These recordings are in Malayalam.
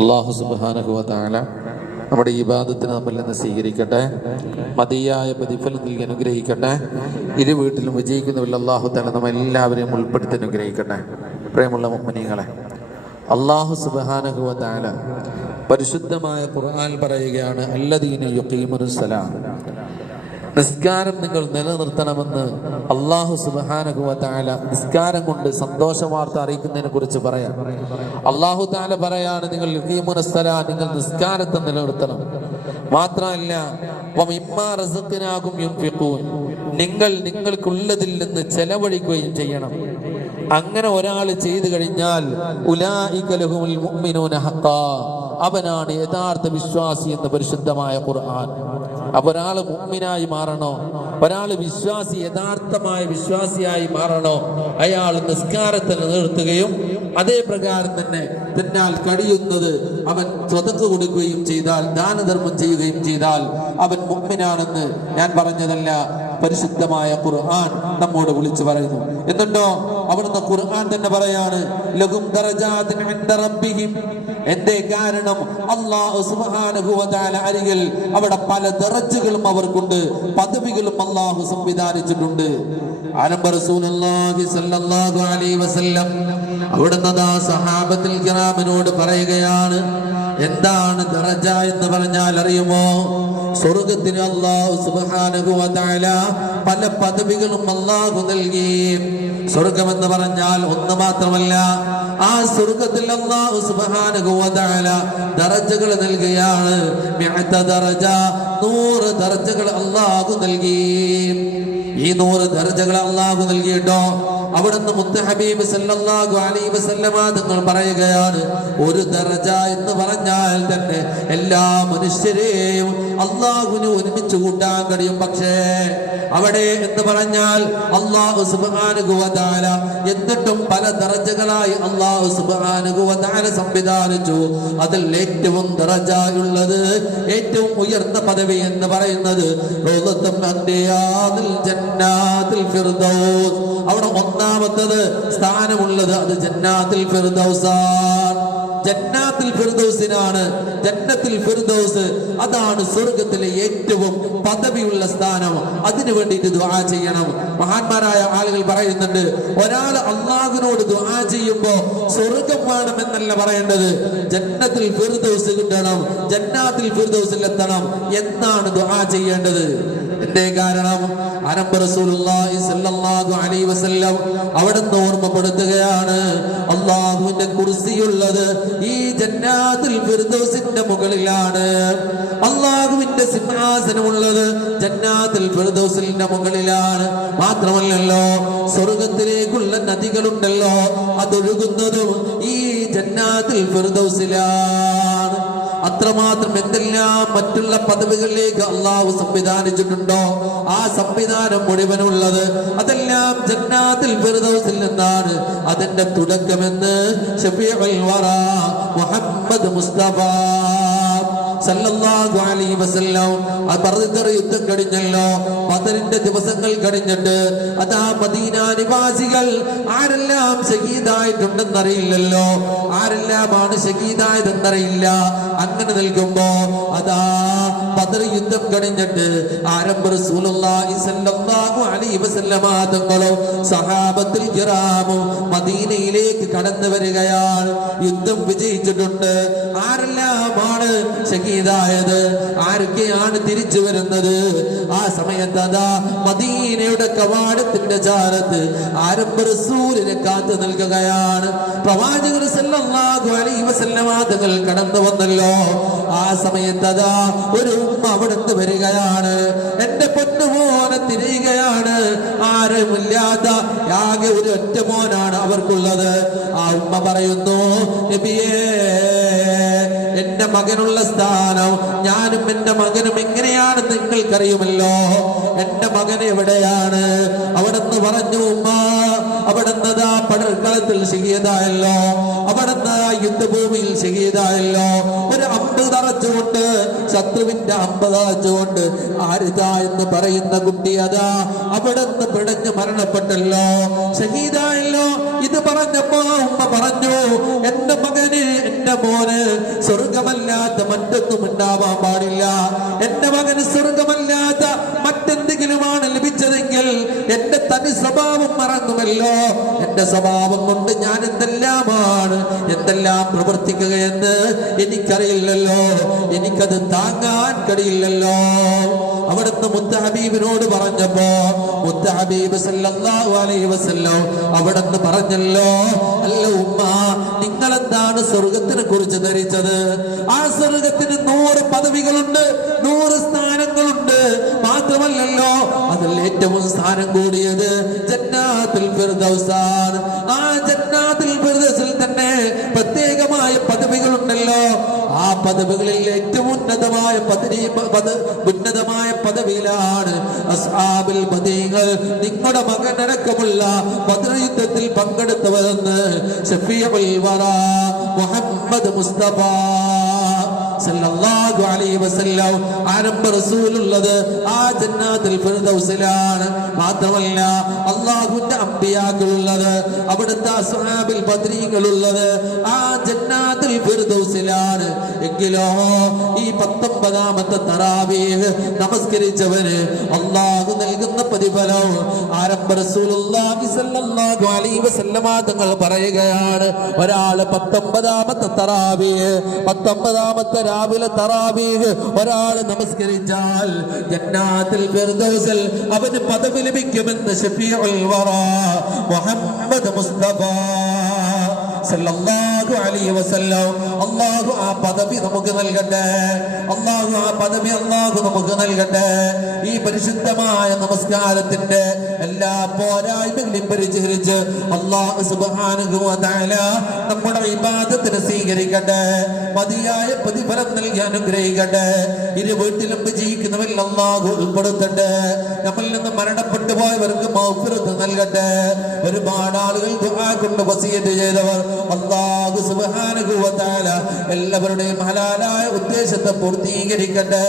അള്ളാഹു സുബാനഹുല നമ്മുടെ ഈ ബാധത്തിന് നിന്ന് സ്വീകരിക്കട്ടെ. മതിയായ പ്രതിഫലം നൽകി അനുഗ്രഹിക്കട്ടെ. ഇരു വീട്ടിലും വിജയിക്കുന്നവരിൽ അള്ളാഹു തന്നെ നമ്മൾ എല്ലാവരെയും ഉൾപ്പെടുത്തി അനുഗ്രഹിക്കട്ടെ. പ്രേമുള്ള മുമ്മനികളെ അള്ളാഹു സുബാനഹുല പരിശുദ്ധമായ ഖുർആൻ പറയുകയാണ് അല്ലദീന യുക്കീമുസലാം നിസ്കാരം നിങ്ങൾ നിലനിർത്തണമെന്ന് അള്ളാഹു സുബാനഹുവ നിസ്കാരം കൊണ്ട് സന്തോഷ വാർത്ത അറിയിക്കുന്നതിനെ കുറിച്ച് പറയാം അള്ളാഹു താല പറയാണ് നിങ്ങൾ നിങ്ങൾ നിസ്കാരത്തെ നിലനിർത്തണം മാത്രമല്ല യുൻഫിഖൂൻ. നിങ്ങൾ നിങ്ങൾക്കുള്ളതിൽ നിന്ന് ചെലവഴിക്കുകയും ചെയ്യണം അങ്ങനെ ഒരാൾ ചെയ്തു കഴിഞ്ഞാൽ. അവനാണ് യഥാർത്ഥ വിശ്വാസി എന്ന് പരിശുദ്ധമായ ഖുർആൻ അപ്പൊ ഒരാൾ മുമ്മിനായി മാറണോ? ഒരാൾ വിശ്വാസി യഥാർത്ഥമായ വിശ്വാസിയായി മാറണോ? അയാൾ നിസ്കാരത്തിൽ നിർത്തുകയും അതേ പ്രകാരം തന്നെ തന്നാൽ കഴിയുന്നത് അവൻ സ്വതക്ക് കൊടുക്കുകയും ചെയ്താൽ ദാനധർമ്മം ചെയ്യുകയും ചെയ്താൽ അവൻ മുമ്മിനാണെന്ന് ഞാൻ പറഞ്ഞതല്ല. പരിശുദ്ധമായ ഖുർആൻ നമ്മോട് വിളിച്ചു പറയുന്നു. എന്നുണ്ടോ അവിടുന്ന് ഖുർആൻ തന്നെ പറയാണ് ഇൻദ റബ്ബിഹിം. എന്തേ കാരണം? അല്ലാഹു സുബ്ഹാനഹു വ അരികിൽ അവിടെ പല ദറജകളും അവർക്കുണ്ട് പദവികളും അള്ളാഹു സംവിധാനിച്ചിട്ടുണ്ട്. ആരംഭ റസൂലുള്ളാഹി സ്വല്ലല്ലാഹു അലൈഹി വസല്ലം അവിടുന്ന് സഹാബത്തിൽ കിറാമിനോട് പറയുകയാണ് എന്താണ് ദറജ എന്ന് പറഞ്ഞാൽ അറിയുമോ? സ്വർഗത്തിന് അള്ളാഹു തആല പല പദവികളും അള്ളാഹു നൽകി. സ്വർഗം എന്ന് പറഞ്ഞാൽ ഒന്ന് മാത്രമല്ല ആ സ്വർഗത്തിൽ അള്ളാഹു തആല ദറജകൾ നൽകുകയാണ് നൂറ് ദറജകൾ അള്ളാഹു നൽകി. ഈ നൂറ് ദർജകൾ അള്ളാഹു നൽകിയിട്ടോ? അവിടുന്ന് മുത്തഹബീബ് സല്ലല്ലാഹു അലൈഹി വസല്ലമ തങ്ങൾ പറയുകയാണ് ഒരു ദർജ എന്ന് പറഞ്ഞാൽ തന്നെ എല്ലാ മനുഷ്യരെയും അള്ളാഹുവിന് ഒരുമിച്ച് കൂട്ടാൻ കഴിയും. പക്ഷേ അവിടെ എന്ന് പറഞ്ഞാൽ അള്ളാഹു തആല എന്നിട്ടും പല ദർജകളായി അള്ളാഹു തആല സംവിധാനിച്ചു. അതിൽ ഏറ്റവും ദർജയുള്ളത് ഏറ്റവും ഉയർന്ന പദവി എന്ന് പറയുന്നത് റൗളത്തും അന്തിയാദിൽ ജന്നാത്തിൽ ഫിർദൗസ്. അവിടെ ഒന്നാമത്തത് സ്ഥാനമുള്ളത് അത് ജന്നാത്തിൽ ഫിർദൗസാണ്. ജന്നാത്തിൽ ഫിർദൗസിനാണ്. ജന്നത്തിൽ ഫിർദൗസ് അതാണ് സ്വർഗത്തിലെ ഏറ്റവും പദവിയുള്ള സ്ഥാനം. അതിനു വേണ്ടിയിട്ട് ദുആ ചെയ്യണം. മഹാന്മാരായ ആളുകൾ പറയുന്നുണ്ട് ഒരാൾ അള്ളാഹുവിനോട് ദുആ ചെയ്യുമ്പോ സ്വർഗം വേണം എന്നല്ല പറയേണ്ടത്. ജന്നത്തിൽ ഫിർദൗസ് കിട്ടണം ജന്നാത്തിൽ ഫിർദൗസിൽ എത്തണം. എന്നാണ് ദുആ ചെയ്യേണ്ടത്. എന്തേ കാരണം ആരംഭ റസൂലുള്ളാഹി അലൈഹി വസല്ലം അവിടുന്ന് ഓർമ്മപ്പെടുത്തുകയാണ്. അള്ളാഹുവിന്റെ കുർസിയുള്ളത് ഈ ജന്നാത്തുൽ ഫിർദൗസിന്റെ മുകളിലാണ്. അള്ളാഹുവിന്റെ സിംഹാസനമുള്ളത് ജന്നാത്തുൽ ഫിർദൗസിന്റെ മുകളിലാണ്. മാത്രമല്ലല്ലോ സ്വർഗത്തിലേക്കുള്ള നദികളുണ്ടല്ലോ അതൊഴുകുന്നതും ഈ ജന്നാത്തുൽ ഫിർദൗസിലാണ് അത്രമാത്രം എന്തെല്ലാം മറ്റുള്ള പദവികളിലേക്ക് അള്ളാഹു സംവിധാനിച്ചിട്ടുണ്ടോ ആ സംവിധാനം മുഴുവനുള്ളത് അതെല്ലാം ജന്നാത്തിൽ ഫിർദൗസിൽ നിന്നാണ്. അതിന്റെ തുടക്കമെന്ന് മുഹമ്മദ് മുസ്തഫ സല്ലല്ലാഹു അലൈഹി വസല്ലം. ആ ബർദർ യുദ്ധം കഴിഞ്ഞല്ലോ. ബദറിന്റെ ദിവസങ്ങൾ കഴിഞ്ഞിട്ട് അതാ മദീന നിവാസികൾ ആരെല്ലാം ഷഹീദായിട്ടുണ്ടെന്നറിയില്ലല്ലോ ആരെല്ലാമാണ് ഷഹീദായതെന്നറിയില്ല അങ്ങനെ നിൽക്കുമ്പോ അതാ ബദർ യുദ്ധം കഴിഞ്ഞിട്ട് ആരംഭ റസൂലുള്ളാഹി സല്ലല്ലാഹു അലൈഹി വസല്ലമ തങ്ങളും സഹാബത്തുൽ കിറാമും മദീനയിലേക്ക് കടന്നു വരികയാണ്. യുദ്ധം വിജയിച്ചിട്ടുണ്ട്. ആരെല്ലാമാണ് ഷഹീദായത് ആരൊക്കെയാണ് തിരിച്ചു വരുന്നത്? ആ സമയത്ത് അതാ മദീനയുടെ കവാടത്തിന്റെ ചാരത്ത് ആരംഭ റസൂലിനെ കാത്തു നിൽക്കുകയാണ്. പ്രവാചകർ സല്ലല്ലാഹു അലൈഹി വസല്ലമ തങ്ങൾ കടന്നു വന്നല്ലോ. ആ സമയത്ത് അതാ ഒരു ഉമ്മ അവിടുന്ന് വരികയാണ്. എന്റെ പൊന്നുമോനെ തിരിയുകയാണ്. ആരുമില്ലാത്ത ആകെ ഒരു ഒറ്റ മോനാണ് അവർക്കുള്ളത്. ആ ഉമ്മ പറയുന്നു നബിയേ മകനുള്ള സ്ഥാനം. ഞാനും എന്റെ മകനും എങ്ങനെയാണ് നിങ്ങൾക്കറിയുമല്ലോ? എന്റെ മകൻ എവിടെയാണ്? അവിടുന്ന് പറഞ്ഞു ഉമ്മ അവിടുന്ന് ദാ പടർക്കളത്തിൽ ഷഹീദായല്ലോ അവിടുന്ന് യുദ്ധഭൂമിയിൽ ഷഹീദായല്ലോ ഒരു അമ്പ് തറച്ചുകൊണ്ട് ശത്രുവിന്റെ അമ്പ് തറച്ചുകൊണ്ട് ആരിത എന്ന് പറയുന്ന കുട്ടി അതാ. അവിടെ നിന്ന് പിടഞ്ഞ് മരണപ്പെട്ടല്ലോ. ഷഹീദായല്ലോ ഇത് പറഞ്ഞപ്പോ ഉമ്മ പറഞ്ഞു എന്റെ മകന് എന്റെ മോന് സ്വർഗമല്ലാത്ത മറ്റൊന്നും ഉണ്ടാവാൻ പാടില്ല. എന്റെ മകന് സ്വർഗമല്ലാത്ത മറ്റെന്തെങ്കിലുമാണ് ലഭിച്ചതെങ്കിൽ എന്റെ തനി സ്വഭാവം മറന്നുമല്ലോ എന്റെ സ്വഭാവം കൊണ്ട് ഞാൻ എന്തെല്ലാമാണ് എന്തെല്ലാം പ്രവർത്തിക്കുകയെന്ന് എനിക്കറിയില്ലല്ലോ. എനിക്കത് താങ്ങാൻ കഴിയില്ലല്ലോ. അവിടുന്ന് മുത്ത ഹബീബിനോട് പറഞ്ഞപ്പോ മുത്ത ഹബീബ് സല്ലല്ലാഹു അലൈഹി വസല്ലം അവിടുന്ന് പറഞ്ഞല്ലോ അല്ല ഉമ്മ നിങ്ങൾ എന്താണ് സ്വർഗത്തിനെ കുറിച്ച് ധരിച്ചത്? ആ സ്വർഗത്തിന് നൂറ് പദവികളുണ്ട് നൂറ് മാത്രമല്ലല്ലോ അതിൽ ഏറ്റവും സ്ഥാനം കൂടിയത് ജന്നാത്തിൽ ഫിർദൗസാണ്. ആ ജന്നാത്തുൽ ഫിർദൗസിൽ തന്നെ പ്രത്യേകമായ പദവികളുണ്ടല്ലോ. ആ പദവികളിൽ ഏറ്റവും ഉന്നതമായ പദവി ഉന്നതമായ പദവിയിലാണ് അസ്ഹാബിൽ ബദീങ്ങൾ നിങ്ങളുടെ മകനടക്കമുള്ള ബദർ യുദ്ധത്തിൽ പങ്കെടുത്തവരെന്ന് ഷഫിയ മുഹമ്മദ് മുസ്തഫ സല്ലല്ലാഹു അലൈഹി വസല്ലം. ആരംഭ റസൂലുള്ളത് ആ ജന്നാത്തുൽ ഫിർദൗസിലാണ്. മാത്രമല്ല അള്ളാഹുവിന്റെ അമ്പിയാക്കളുള്ളത് അവിടുത്തെ അസ്ഹാബിൽ ബദ്രീകളുള്ളത് ആ ജന്നാത്തുൽ ഫിർദൗസിലാണ്. എങ്കിലോ ഈ പത്തൊമ്പതാമത്തെ തറാവീഹ് നമസ്കരിച്ചവന് അള്ളാഹു നൽകുന്ന പ്രതിഫലം ആരംഭ തങ്ങൾ പറയുകയാണ്. ഒരാൾ പത്തൊമ്പതാമത്തെ തറാവീഹ് പത്തൊമ്പതാമത്തെ രാവിലെ തറാവീഹ്. ഒരാൾ നമസ്കരിച്ചാൽ ജന്നാത്തിൽ ഫിർദൗസിൽ അവന് പദവി ലഭിക്കുമെന്ന് ഷഫീഉൽ വറ മുഹമ്മദ് മുസ്തഫ സല്ലല്ലാഹു അലൈഹി വസല്ലം അല്ലാഹു ആ പദവി നമുക്ക് നൽകട്ടെ. അള്ളാഹു ആ പദവി അള്ളാഹു നമുക്ക് നൽകട്ടെ. ഈ പരിശുദ്ധമായ നമസ്കാരത്തിന്റെ എല്ലാ പോരായ്മകളെയും പരിചരിച്ച് അള്ളാഹു തആല നമ്മുടെ വിവാദത്തിന് സ്വീകരിക്കട്ടെ. മതിയായ പ്രതിഫലം നൽകി അനുഗ്രഹിക്കട്ടെ. ഇരു വീട്ടിലും ജീവിക്കുന്നവരിൽ അള്ളാഹു ഉൾപ്പെടുത്തട്ടെ. നമ്മളിൽ നിന്ന് മരണപ്പെട്ടു പോയവർക്ക് മൗഫിറത്ത് നൽകട്ടെ. ഒരുപാട് ആളുകൾ കൊണ്ട് വസിയത്ത് ചെയ്തവർ അള്ളാഹു സുബ്ഹാനഹു വ തആല എല്ലാവരുടെയും ഹലാലായ ഉദ്ദേശത്തെ പൂർത്തീകരിക്കട്ടെ.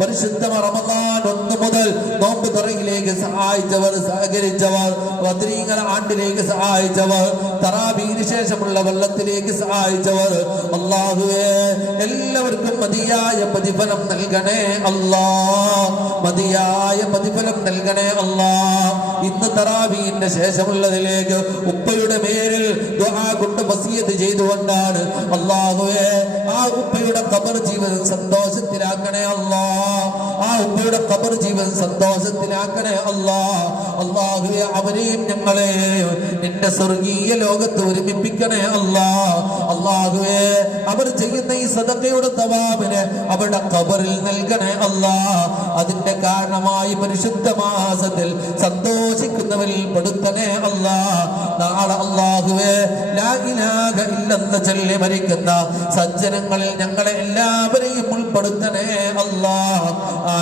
പരിശുദ്ധ റമദാൻ ഒന്ന് മുതൽ നോമ്പ് തുറയിലേക്ക് സഹായിച്ചവർ സഹകരിച്ചവർ വദ്രീങ്ങൾ ആണ്ടിലേക്ക് സഹായിച്ചവർ തറാബീന് ശേഷമുള്ള വെള്ളത്തിലേക്ക് സഹായിച്ചവർ. അള്ളാഹുവേ എല്ലാവർക്കും മതിയായ പ്രതിഫലം നൽകണേ അല്ലാ. മതിയായ പ്രതിഫലം നൽകണേ അല്ലാ. ഇന്ന് തറാബീന്റെ ശേഷമുള്ളതിലേക്ക് ഉപ്പയുടെ മേലിൽ കൊണ്ട് വസിയത്ത് ചെയ്തുകൊണ്ടാണ്. അള്ളാഹുവേ ആ ഉപ്പയുടെ കബർ ജീവിതം സന്തോഷത്തിലാക്കണേ അല്ലാ ആ ഉപ്പയുടെ കബർ ജീവൻ സന്തോഷത്തിലാക്കണേ അല്ലാ. അള്ളാഹുവെ അവരെയും ഞങ്ങളെ നിന്റെ സ്വർഗീയ ലോകത്ത് ഒരുമിപ്പിക്കണേ അല്ലാ. അള്ളാഹുവെ അവർ ചെയ്യുന്ന ഈ സദക്കയുടെ തവാബിന് അവരുടെ കബറിൽ നൽകണേ അല്ലാ. അതിന്റെ കാരണമായി പരിശുദ്ധ മാസത്തിൽ സന്തോഷിക്കുന്നവരിൽ പെടുത്തണേ അല്ലാ. നാളെ അള്ളാഹുവെ ലാ ഇലാഹ ഇല്ലെന്ന് ചൊല്ലി മരിക്കുന്ന സജ്ജനങ്ങളിൽ ഞങ്ങളെ എല്ലാവരെയും ഉൾപ്പെടുത്തണേ അല്ലാ.